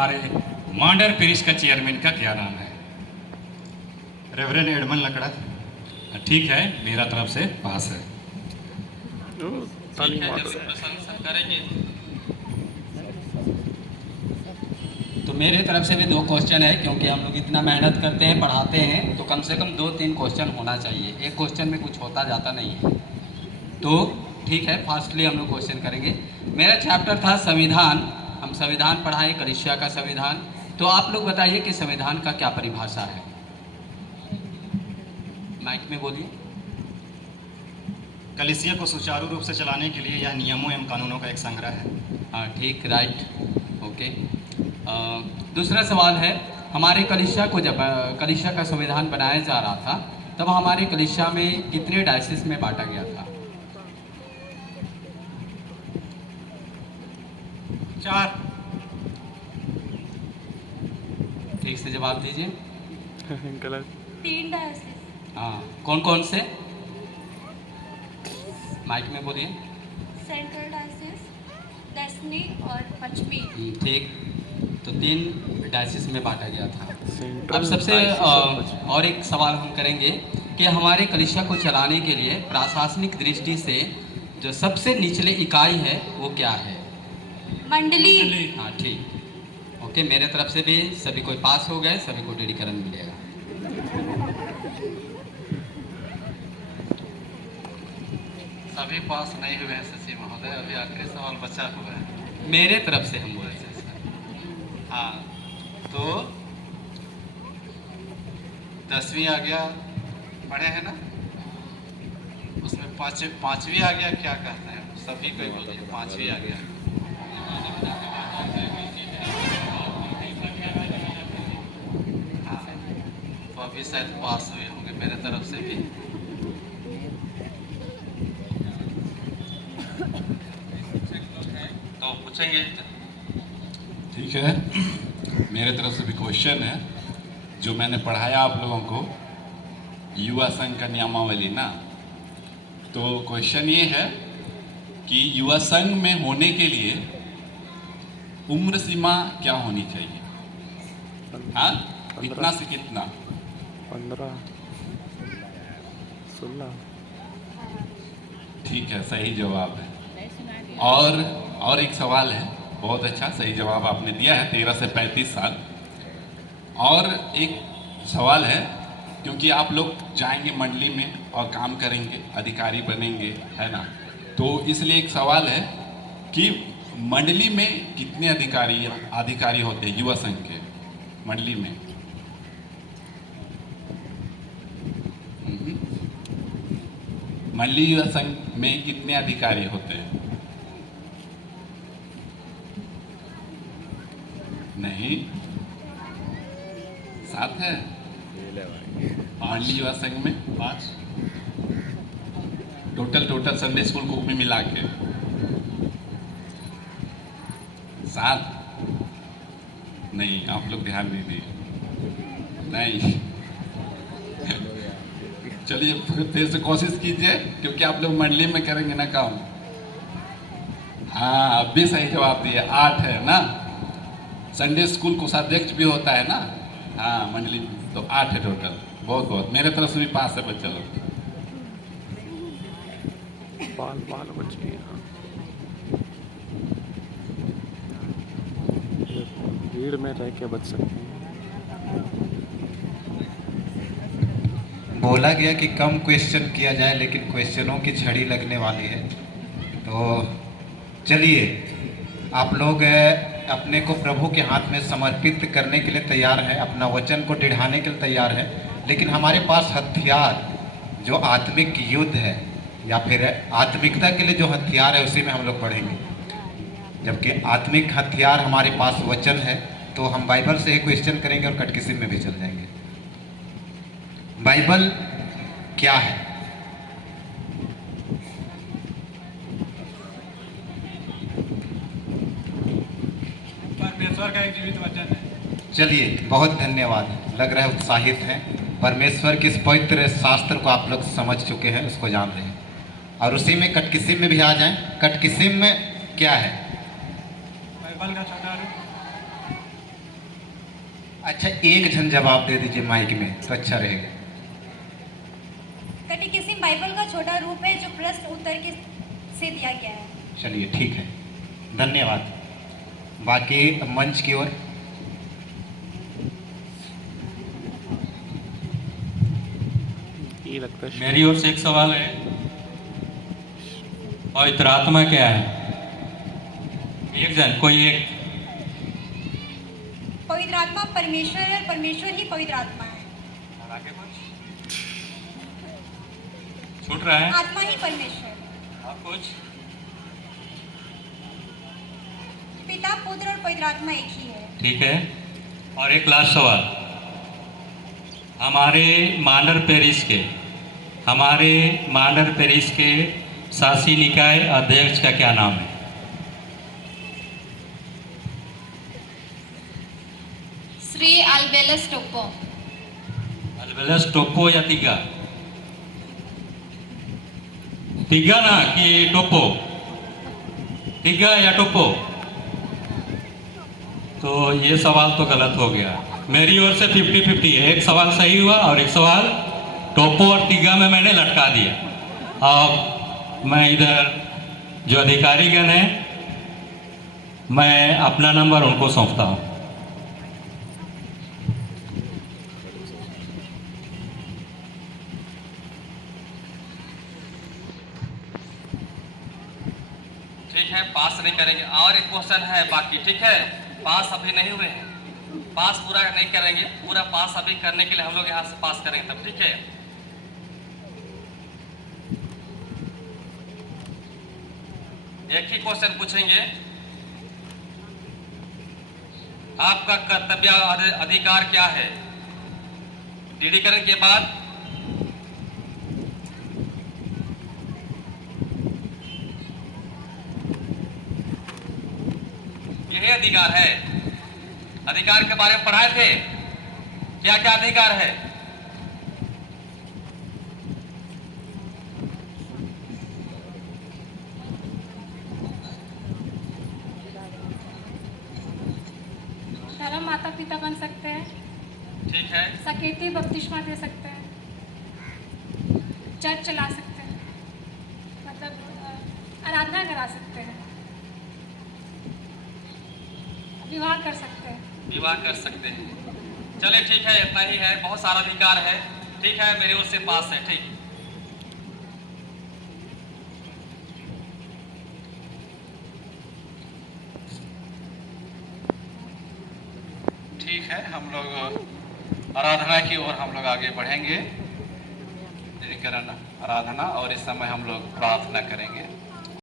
हमारे modern Paris का chairman का क्या नाम है? रेवरेंड एडमंड लकड़ा। ठीक है, मेरा तरफ से पास है। ताली मार रहे हैं। सब करेंगे। तो मेरे तरफ से भी 2 क्वेश्चन है, क्योंकि हम लोग इतना मेहनत करते हैं, पढ़ाते हैं, तो कम से कम 2-3 क्वेश्चन होना चाहिए। एक क्वेश्चन में कुछ होता जाता नहीं है। तो ठीक है, फास्टली हम लोग क्वेश्चन करेंगे। मेरा चैप्टर था संविधान। हम संविधान पढ़ाए, कलिसिया का संविधान। तो आप लोग बताइए कि संविधान का क्या परिभाषा है? माइक में बोलिए। कलीसिया को सुचारू रूप से चलाने के लिए यह नियमों एवं कानूनों का एक संग्रह है। हाँ, ठीक, राइट, ओके। दूसरा सवाल है, हमारे कलिसिया को जब कलिसिया का संविधान बनाया जा रहा था, तब हमारे कलिसिया में कितने डायसिस में बांटा गया था? 4। ठीक से जवाब दीजिए। गलत। 3 डायसिस। हाँ, कौन कौन से? माइक में बोलिए। सेंट्रल डायसिस, दक्षिणी और पश्चिमी। ठीक, तो 3 डायसिस में बांटा गया था। सेंट्रल अब सबसे और एक सवाल हम करेंगे कि हमारे कलिसिया को चलाने के लिए प्रशासनिक दृष्टि से जो सबसे निचले इकाई है वो क्या है? मंडली। हाँ, ठीक, ओके। मेरे तरफ से भी सभी कोई पास हो गए, सभी को डेडीकरण मिलेगा। सभी पास नहीं हुए हैं शशि महोदय, अभी आखिरी सवाल बचा हुआ है। मेरे तरफ से हम बोल रहे हैं सर। हाँ, तो 10वीं आ गया, पढ़े हैं ना? उसमें पाँचवीं आ गया, क्या कहते हैं? सभी को बोलिए, 5वीं आ गया। हाँ, तो अभी शायद पास हुए होंगे मेरे तरफ से भी। तो पूछेंगे। ठीक है, मेरे तरफ से भी क्वेश्चन है जो मैंने पढ़ाया आप लोगों को, युवा संघ का नियमावली ना। तो क्वेश्चन ये है कि युवा संघ में होने के लिए उम्र सीमा क्या होनी चाहिए? हाँ, कितना से कितना? 15, 16। ठीक है, सही जवाब है। और एक सवाल है, बहुत अच्छा, सही जवाब आपने दिया है, 13 से 35 साल। और एक सवाल है, क्योंकि आप लोग जाएंगे मंडली में और काम करेंगे, अधिकारी बनेंगे, है ना? तो इसलिए एक सवाल है कि मंडली में कितने अधिकारी होते हैं युवा संघ के मंडली में? मंडली युवा संघ में कितने अधिकारी होते हैं? नहीं, 7 है मंडली युवा संघ में। 5। टोटल संडे स्कूल को में मिला के 7। नहीं, आप लोग ध्यान नहीं दिए। नहीं, चलिए फिर से कोशिश कीजिए, क्योंकि आप लोग मंडली में करेंगे ना काम। हाँ, अब भी सही जवाब दिए, 8 है ना। संडे स्कूल कोषाध्यक्ष भी होता है ना, हाँ मंडली में, तो 8 है टोटल। बहुत बहुत मेरे तरफ से भी पास है बच्चा लोग। बाल बच गया। भीड़ में रह के बच सकते हैं। बोला गया कि कम क्वेश्चन किया जाए, लेकिन क्वेश्चनों की झड़ी लगने वाली है। तो चलिए, आप लोग अपने को प्रभु के हाथ में समर्पित करने के लिए तैयार हैं, अपना वचन को दृढ़ाने के लिए तैयार हैं, लेकिन हमारे पास हथियार जो आत्मिक युद्ध है या फिर आत्मिकता के लिए जो हथियार है उसी में हम लोग पढ़ेंगे। जबकि आत्मिक हथियार हमारे पास वचन है, तो हम बाइबल से ही क्वेश्चन करेंगे और कटकिस्म में भी चल जाएंगे। बाइबल क्या है? परमेश्वर का एक जीवित वचन है। चलिए, बहुत धन्यवाद, लग रहा है उत्साहित हैं। परमेश्वर के इस पवित्र शास्त्र को आप लोग समझ चुके हैं, उसको जान रहे हैं, और उसी में कटकिस्म में भी आ जाएं। कटकिस्म में क्या है? बाइबल का छोटा रूप। अच्छा, एक जन जवाब दे दीजिए माइक में तो अच्छा रहेगा। कैटेकिज्म बाइबल का छोटा रूप है जो प्रश्न उत्तर के से दिया गया है। चलिए ठीक है, धन्यवाद। बाकी मंच की ओर। ये लगता है मेरी ओर से एक सवाल है, पवित्र आत्मा क्या है? एक जन, कोई एक। पवित्र आत्मा परमेश्वर है, परमेश्वर ही पवित्र आत्मा है। और आगे कुछ छूट रहा है? आत्मा ही परमेश्वर। और कुछ? पिता, पुत्र और पवित्र आत्मा एक ही है। ठीक है। और एक लास्ट सवाल, हमारे मांडर पेरिस के शासी निकाय अध्यक्ष का क्या नाम है? श्री अल्बेलस टोप्पो। अल्बेलस टोप्पो या तिगा? तिगा ना कि टोप्पो? तिगा या टोप्पो? तो ये सवाल तो गलत हो गया। मेरी ओर से 50-50 है, एक सवाल सही हुआ और एक सवाल टोप्पो और तिगा में मैंने लटका दिया। अब मैं इधर जो अधिकारीगण हैं, मैं अपना नंबर उनको सौंपता हूँ। ठीक है, पास नहीं करेंगे। और एक क्वेश्चन है बाकी, ठीक है? पास अभी नहीं हुए हैं, पास पूरा नहीं करेंगे। पूरा पास अभी करने के लिए हम लोग यहाँ से पास करेंगे तब, ठीक है? एक ही क्वेश्चन पूछेंगे। आपका कर्तव्य अधिकार क्या है? दृढ़ीकरण के बाद यही अधिकार है। अधिकार के बारे में पढ़ाए थे, क्या क्या अधिकार है? धर्म माता पिता बन सकते हैं, ठीक है, सकेती बपतिस्मा दे सकते हैं, चर्च चला सकते हैं, मतलब आराधना करा सकते हैं, विवाह कर सकते हैं। विवाह कर सकते हैं। चले ठीक है, इतना ही है, बहुत सारा अधिकार है। ठीक है, मेरे ओर से पास है। ठीक, ठीक है, हम लोग आराधना की ओर हम लोग आगे बढ़ेंगे। आराधना, और इस समय हम लोग प्रार्थना करेंगे।